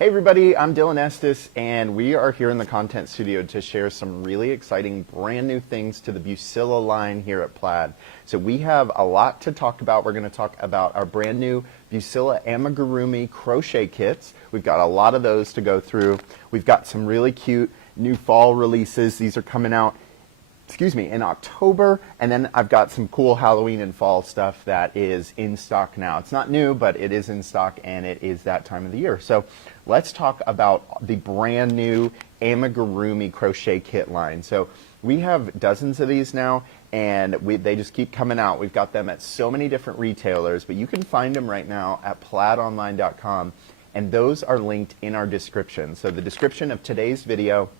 Hey everybody, I'm Dylan Estes, and we are here in the content studio to share some really exciting brand new things to the Bucilla line here at Plaid. So we have a lot to talk about. We're going to talk about our brand new Bucilla Amigurumi crochet kits. We've got a lot of those to go through. We've got some really cute new fall releases. These are coming out in October, and then I've got some cool Halloween and fall stuff that is in stock now. It's not new, but it is in stock, and it is that time of the year. So let's talk about the brand new Amigurumi crochet kit line. So we have dozens of these now, and they just keep coming out. We've got them at so many different retailers, but you can find them right now at plaidonline.com, and those are linked in our description. So the description of today's video,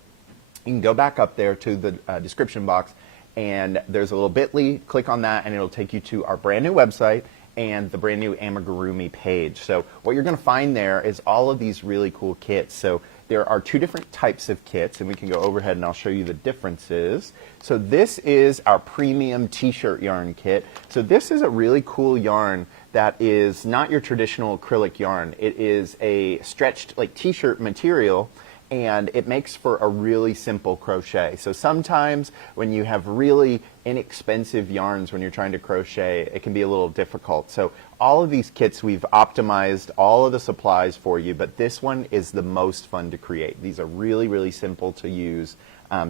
you can go back up there to the description box, and there's a little bit.ly, click on that, and it'll take you to our brand new website and the brand new Amigurumi page. So what you're going to find there is all of these really cool kits. So there are two different types of kits, and we can go overhead and I'll show you the differences. So this is our premium t-shirt yarn kit. So this is a really cool yarn that is not your traditional acrylic yarn. It is a stretched like t-shirt material, and it makes for a really simple crochet. So sometimes when you have really inexpensive yarns when you're trying to crochet, it can be a little difficult. So all of these kits, we've optimized all of the supplies for you, but this one is the most fun to create. These are really, really simple to use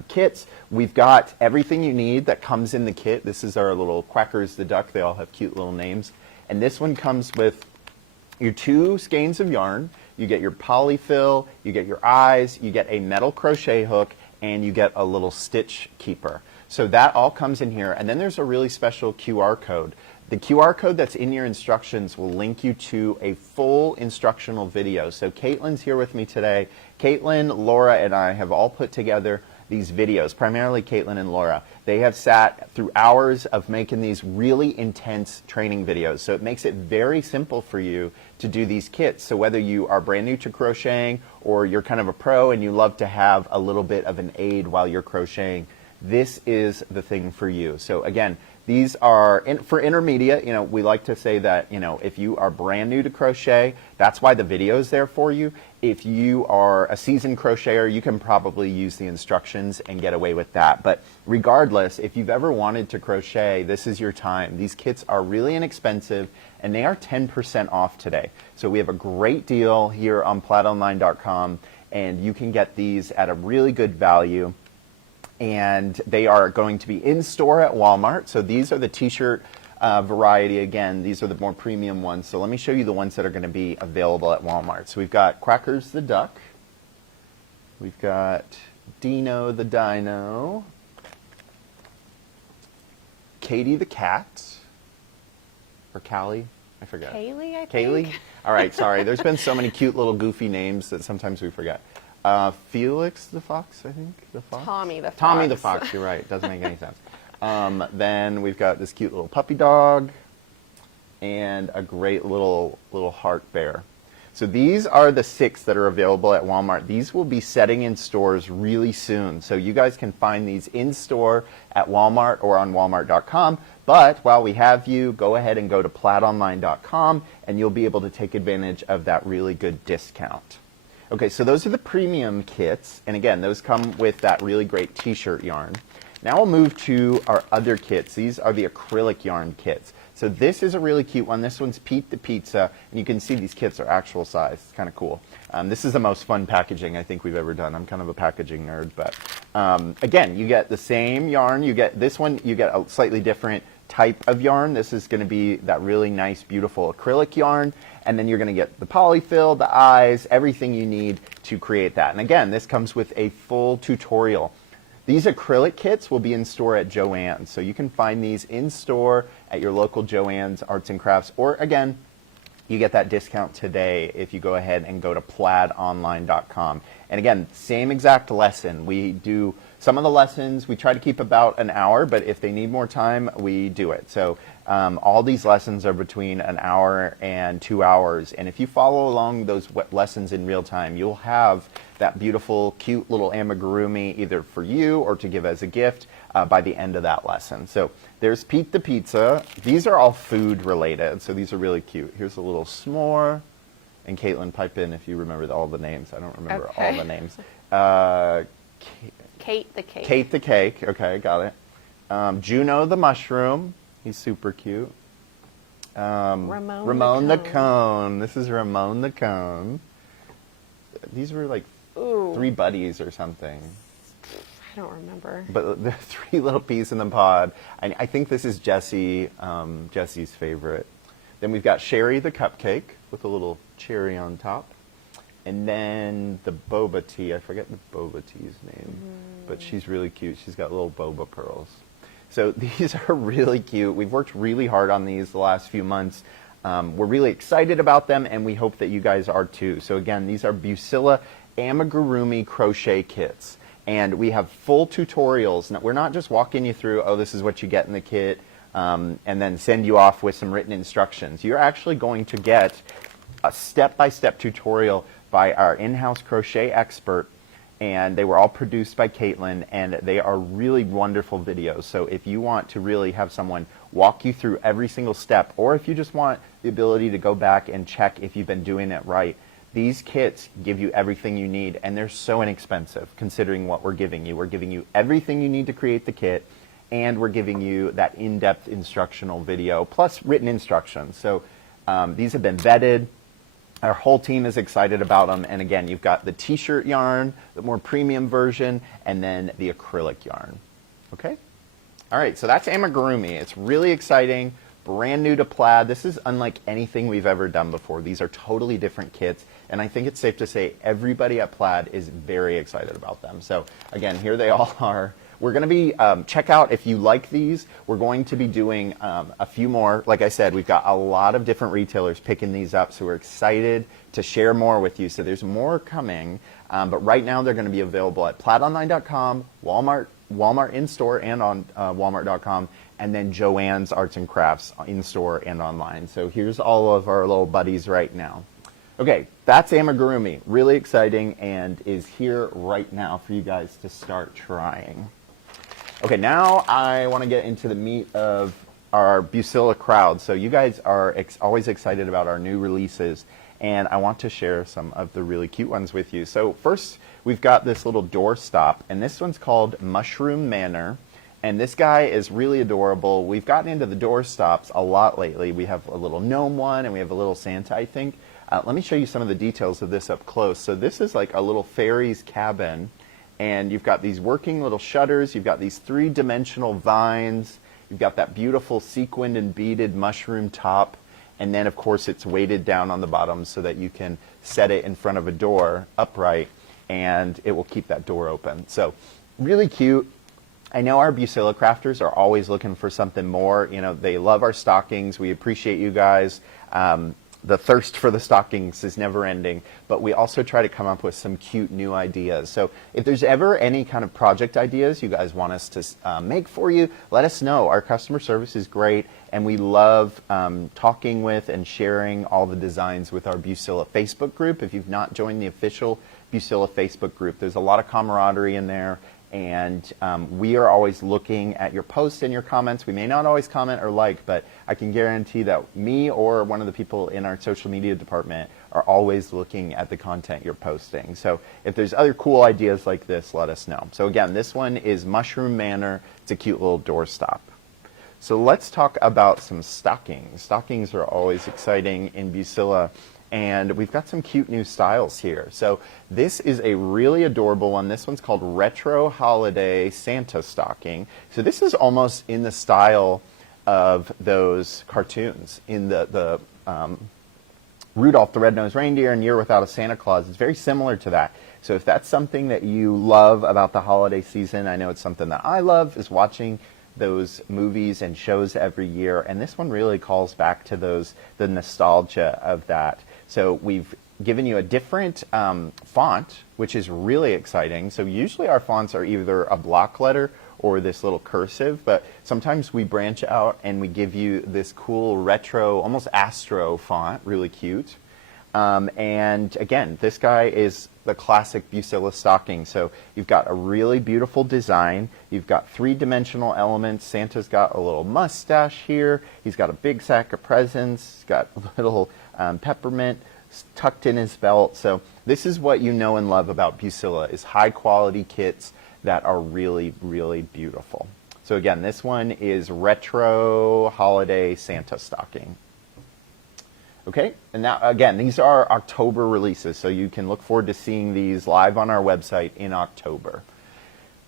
kits. We've got everything you need that comes in the kit. This is our little Quackers the Duck. They all have cute little names. And this one comes with your 2 skeins of yarn. You get your polyfill, you get your eyes, you get a metal crochet hook, and you get a little stitch keeper. So that all comes in here, and then there's a really special QR code. The QR code that's in your instructions will link you to a full instructional video. So Caitlin's here with me today. Caitlin, Laura, and I have all put together these videos, primarily Caitlin and Laura. They have sat through hours of making these really intense training videos. So it makes it very simple for you to do these kits. So whether you are brand new to crocheting or you're kind of a pro and you love to have a little bit of an aid while you're crocheting, this is the thing for you. So again, these are for intermediate. You know, we like to say that, you know, if you are brand new to crochet, that's why the video is there for you. If you are a seasoned crocheter, you can probably use the instructions and get away with that. But regardless, if you've ever wanted to crochet, this is your time. These kits are really inexpensive, and they are 10% off today. So we have a great deal here on plaidonline.com, and you can get these at a really good value. And they are going to be in store at Walmart. So these are the t-shirt variety. Again, these are the more premium ones. So let me show you the ones that are going to be available at Walmart. So we've got Quackers the Duck. We've got Dino the Dino. Katie the Cat. Or Callie? I forget. Kaylee, I think. Kaylee? All right, sorry. There's been so many cute little goofy names that sometimes we forget. Felix the Fox, I think. The Fox? Tommy the Fox. Tommy the Fox, you're right. Doesn't make any sense. Then we've got this cute little puppy dog and a great little heart bear. So these are the 6 that are available at Walmart. These will be setting in stores really soon. So you guys can find these in store at Walmart or on walmart.com. But while we have you, go ahead and go to plaidonline.com, and you'll be able to take advantage of that really good discount. Okay, so those are the premium kits, and again, those come with that really great t-shirt yarn. Now we'll move to our other kits. These are the acrylic yarn kits. So this is a really cute one. This one's Pete the Pizza, and you can see these kits are actual size. It's kind of cool. This is the most fun packaging I think we've ever done. I'm kind of a packaging nerd, but again, you get the same yarn. You get this one, you get a slightly different type of yarn. This is going to be that really nice, beautiful acrylic yarn. And then you're going to get the polyfill, the eyes, everything you need to create that. And again, this comes with a full tutorial. These acrylic kits will be in store at Joann's. So you can find these in store at your local Joann's Arts and Crafts. Or again, you get that discount today if you go ahead and go to plaidonline.com. And again, same exact lesson. We do some of the lessons, we try to keep about an hour, but if they need more time, we do it. So all these lessons are between an hour and 2 hours. And if you follow along those lessons in real time, you'll have that beautiful, cute little amigurumi either for you or to give as a gift by the end of that lesson. So there's Pete the Pizza. These are all food related, so these are really cute. Here's a little s'more. And Caitlin, pipe in if you remember all the names. I don't remember Okay. all the names. Kate the cake. Kate the cake. Okay, got it. Juno the mushroom. He's super cute. Ramon the cone. This is Ramon the cone. These were like Ooh. 3 buddies or something. I don't remember. But the 3 little peas in the pod. I think this is Jessie, Jessie's favorite. Then we've got Sherry the cupcake with a little cherry on top. And then the boba tea. I forget the boba tea's name. But she's really cute. She's got little boba pearls. So these are really cute. We've worked really hard on these the last few months. We're really excited about them, and we hope that you guys are too. So again, these are Bucilla Amigurumi crochet kits. And we have full tutorials. Now, we're not just walking you through, oh, this is what you get in the kit, and then send you off with some written instructions. You're actually going to get a step-by-step tutorial by our in-house crochet expert, and they were all produced by Caitlin, and they are really wonderful videos. So if you want to really have someone walk you through every single step, or if you just want the ability to go back and check if you've been doing it right, these kits give you everything you need, and they're so inexpensive considering what we're giving you. We're giving you everything you need to create the kit, and we're giving you that in-depth instructional video, plus written instructions. So these have been vetted. Our whole team is excited about them. And again, you've got the t-shirt yarn, the more premium version, and then the acrylic yarn. Okay? All right, so that's amigurumi. It's really exciting, brand new to plaid. This is unlike anything we've ever done before. These are totally different kits, and I think it's safe to say everybody at Plaid is very excited about them. So again, here they all are. We're going to be, check out if you like these. We're going to be doing a few more. Like I said, we've got a lot of different retailers picking these up, so we're excited to share more with you. So there's more coming, but right now they're going to be available at plaidonline.com, Walmart in-store and on walmart.com, and then Joann's Arts and Crafts in-store and online. So here's all of our little buddies right now. Okay, that's amigurumi. Really exciting, and is here right now for you guys to start trying. Okay, now I want to get into the meat of our Bucilla crowd. So you guys are always excited about our new releases, and I want to share some of the really cute ones with you. So first, we've got this little doorstop, and this one's called Mushroom Manor. And this guy is really adorable. We've gotten into the doorstops a lot lately. We have a little gnome one, and we have a little Santa, I think. Let me show you some of the details of this up close. So this is like a little fairy's cabin, and you've got these working little shutters. You've got these 3-dimensional vines. You've got that beautiful sequined and beaded mushroom top. And then, of course, it's weighted down on the bottom so that you can set it in front of a door upright, and it will keep that door open. So really cute. I know our Bucilla crafters are always looking for something more. You know, they love our stockings. We appreciate you guys. The thirst for the stockings is never ending, but we also try to come up with some cute new ideas. So if there's ever any kind of project ideas you guys want us to make for you, let us know. Our customer service is great, and we love talking with and sharing all the designs with our Bucilla Facebook group. If you've not joined the official Bucilla Facebook group, there's a lot of camaraderie in there. And we are always looking at your posts and your comments. We may not always comment or like, but I can guarantee that me or one of the people in our social media department are always looking at the content you're posting. So if there's other cool ideas like this, let us know. So again, this one is Mushroom Manor. It's a cute little doorstop. So let's talk about some stockings. Stockings are always exciting in Bucilla. And we've got some cute new styles here. So this is a really adorable one. This one's called Retro Holiday Santa Stocking. So this is almost in the style of those cartoons in the Rudolph the Red-Nosed Reindeer and Year Without a Santa Claus. It's very similar to that. So if that's something that you love about the holiday season, I know it's something that I love, is watching those movies and shows every year. And this one really calls back to the nostalgia of that. So we've given you a different font, which is really exciting. So usually our fonts are either a block letter or this little cursive, but sometimes we branch out and we give you this cool retro, almost astro font, really cute. And again, this guy is the classic Bucilla stocking. So you've got a really beautiful design. You've got 3-dimensional elements. Santa's got a little mustache here. He's got a big sack of presents. He's got a little peppermint tucked in his belt. So this is what you know and love about Bucilla, is high quality kits that are really, really beautiful. So again, this one is retro holiday Santa stocking. Okay, and now again, these are October releases, so you can look forward to seeing these live on our website in October.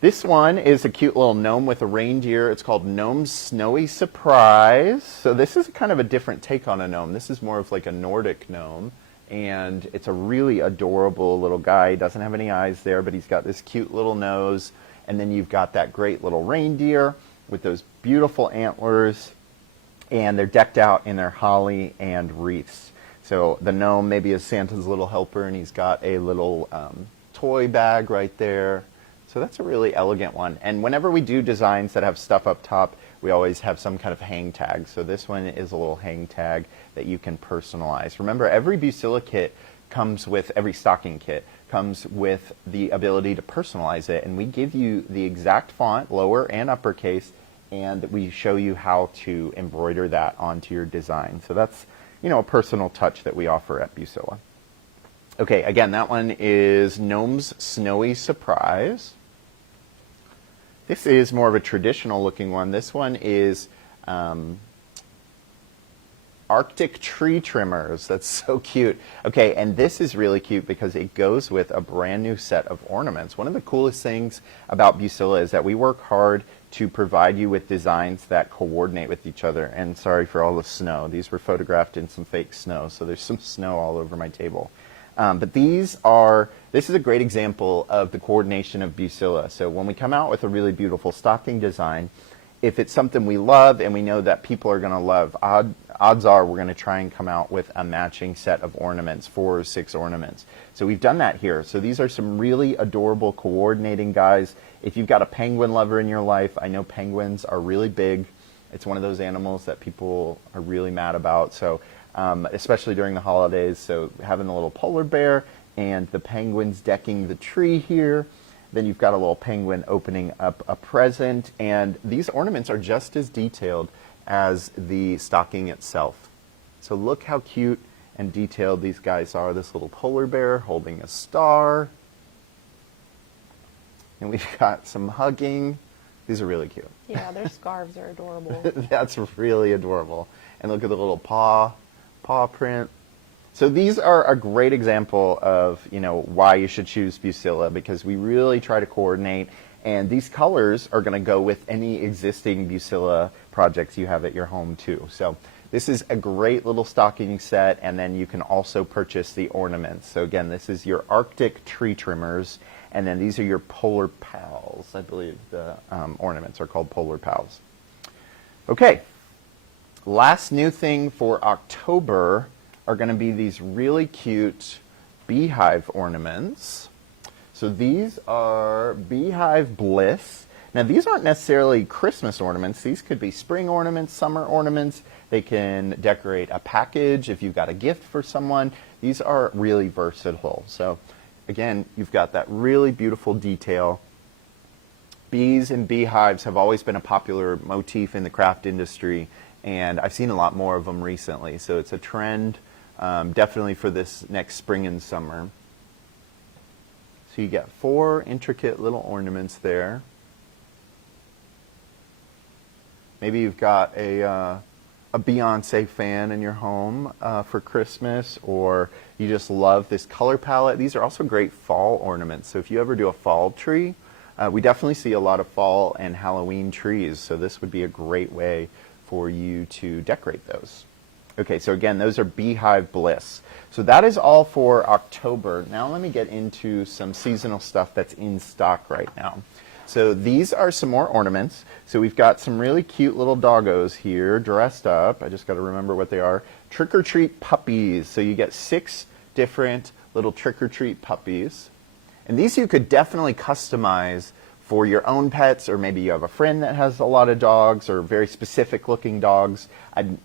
This one is a cute little gnome with a reindeer. It's called Gnome's Snowy Surprise. So this is kind of a different take on a gnome. This is more of like a Nordic gnome, and it's a really adorable little guy. He doesn't have any eyes there, but he's got this cute little nose, and then you've got that great little reindeer with those beautiful antlers, and they're decked out in their holly and wreaths. So the gnome maybe is Santa's little helper, and he's got a little toy bag right there. So that's a really elegant one. And whenever we do designs that have stuff up top, we always have some kind of hang tag. So this one is a little hang tag that you can personalize. Remember, every Bucilla kit comes with, every stocking kit comes with the ability to personalize it. And we give you the exact font, lower and uppercase, and we show you how to embroider that onto your design. So that's, you know, a personal touch that we offer at Bucilla. Okay, again, that one is Gnome's Snowy Surprise. This is more of a traditional looking one. This one is Arctic tree trimmers. That's so cute. Okay, and this is really cute because it goes with a brand new set of ornaments. One of the coolest things about Bucilla is that we work hard to provide you with designs that coordinate with each other. And sorry for all the snow. These were photographed in some fake snow, so there's some snow all over my table. But this is a great example of the coordination of Bucilla. So when we come out with a really beautiful stocking design, if it's something we love and we know that people are going to love, odds are we're going to try and come out with a matching set of ornaments, 4 or 6 ornaments. So we've done that here. So these are some really adorable coordinating guys. If you've got a penguin lover in your life, I know penguins are really big. It's one of those animals that people are really mad about. So especially during the holidays. So having the little polar bear and the penguins decking the tree here. Then you've got a little penguin opening up a present. And these ornaments are just as detailed as the stocking itself. So look how cute and detailed these guys are. This little polar bear holding a star. And we've got some hugging. These are really cute. Yeah, their scarves are adorable. That's really adorable. And look at the little paw print. So these are a great example of, you know, why you should choose Bucilla, because we really try to coordinate, and these colors are going to go with any existing Bucilla projects you have at your home too. So this is a great little stocking set, and then you can also purchase the ornaments. So again, this is your Arctic tree trimmers, and then these are your Polar Pals. I believe the ornaments are called Polar Pals. Okay, last new thing for October are going to be these really cute Beehive ornaments. So these are Beehive Bliss. Now these aren't necessarily Christmas ornaments. These could be spring ornaments, summer ornaments. They can decorate a package if you've got a gift for someone. These are really versatile. So again, you've got that really beautiful detail. Bees and beehives have always been a popular motif in the craft industry, and I've seen a lot more of them recently. So it's a trend definitely for this next spring and summer. So you get 4 intricate little ornaments there. Maybe you've got a Beyonce fan in your home for Christmas, or you just love this color palette. These are also great fall ornaments. So if you ever do a fall tree, we definitely see a lot of fall and Halloween trees. So this would be a great way for you to decorate those. Okay, so again, those are Beehive Bliss. So that is all for October. Now let me get into some seasonal stuff that's in stock right now. So these are some more ornaments. So we've got some really cute little doggos here dressed up. I just got to remember what they are. Trick or treat puppies. So you get 6 different little trick or treat puppies. And these you could definitely customize for your own pets, or maybe you have a friend that has a lot of dogs or very specific looking dogs.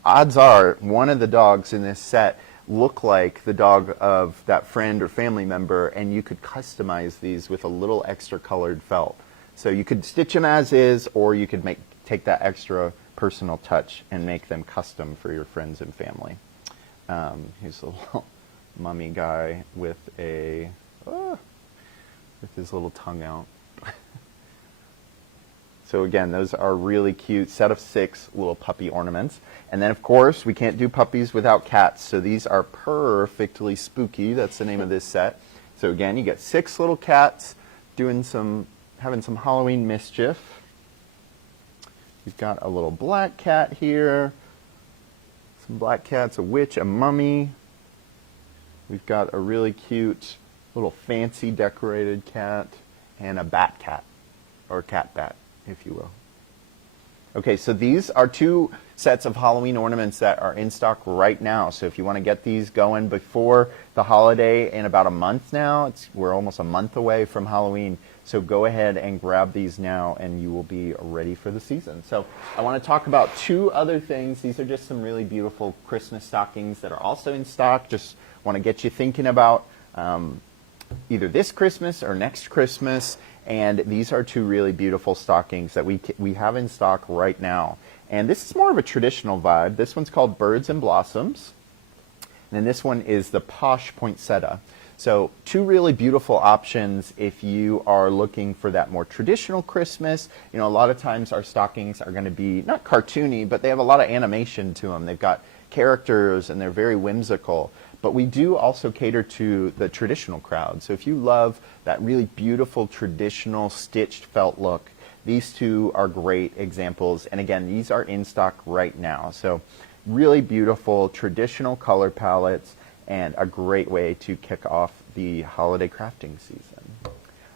Odds are one of the dogs in this set look like the dog of that friend or family member, and you could customize these with a little extra colored felt. So you could stitch them as is, or you could take that extra personal touch and make them custom for your friends and family. Here's a mummy guy with a with his little tongue out. So again, those are really cute. Set of 6 little puppy ornaments. And then of course, we can't do puppies without cats. So these are perfectly spooky. That's the name of this set. So again, you get 6 little cats having some Halloween mischief. We've got a little black cat here. Some black cats, a witch, a mummy. We've got a really cute little fancy decorated cat and a bat cat, or cat bat, if you will. Okay, so these are 2 sets of Halloween ornaments that are in stock right now. So if you want to get these going before the holiday in about a month now, we're almost a month away from Halloween. So go ahead and grab these now and you will be ready for the season. So I want to talk about 2 other things. These are just some really beautiful Christmas stockings that are also in stock. Just want to get you thinking about either this Christmas or next Christmas. And these are 2 really beautiful stockings that we have in stock right now. And this is more of a traditional vibe. This one's called Birds and Blossoms. And then this one is the Posh Poinsettia. So 2 really beautiful options if you are looking for that more traditional Christmas. You know, a lot of times our stockings are going to be not cartoony, but they have a lot of animation to them. They've got characters and they're very whimsical. But we do also cater to the traditional crowd. So if you love that really beautiful traditional stitched felt look, these 2 are great examples. And again, these are in stock right now. So really beautiful traditional color palettes and a great way to kick off the holiday crafting season.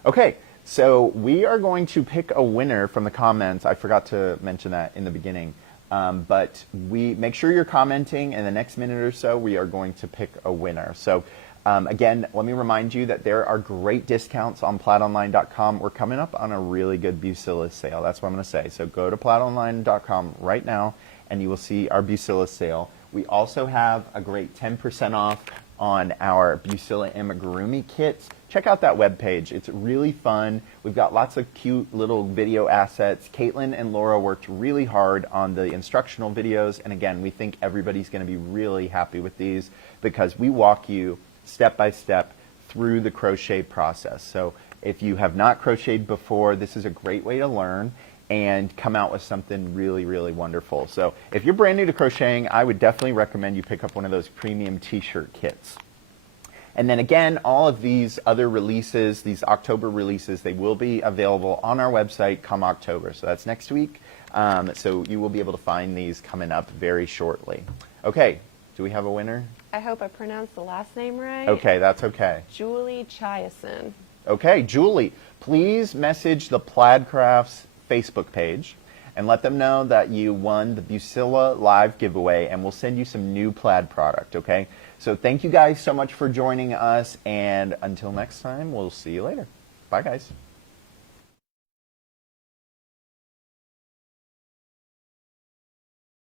Okay, so we are going to pick a winner from the comments. I forgot to mention that in the beginning. But we make sure you're commenting. In the next minute or so, we are going to pick a winner. So again, let me remind you that there are great discounts on plaidonline.com. We're coming up on a really good Bucilla sale. That's what I'm going to say. So go to plaidonline.com right now, and you will see our Bucilla sale. We also have a great 10% off on our Bucilla Amigurumi kits. Check out that webpage. It's really fun. We've got lots of cute little video assets. Caitlin and Laura worked really hard on the instructional videos. And again, we think everybody's going to be really happy with these because we walk you step by step through the crochet process. So if you have not crocheted before, this is a great way to learn and come out with something really, really wonderful. So if you're brand new to crocheting, I would definitely recommend you pick up one of those premium t-shirt kits. And then again, all of these other releases, these October releases, they will be available on our website come October. So that's next week. So you will be able to find these coming up very shortly. Okay, do we have a winner? I hope I pronounced the last name right. Okay, that's okay. Julie Chiason. Okay, Julie, please message the Plaid Crafts Facebook page and let them know that you won the Bucilla live giveaway, and we'll send you some new plaid product, okay? So thank you guys so much for joining us, and until next time, we'll see you later. Bye, guys.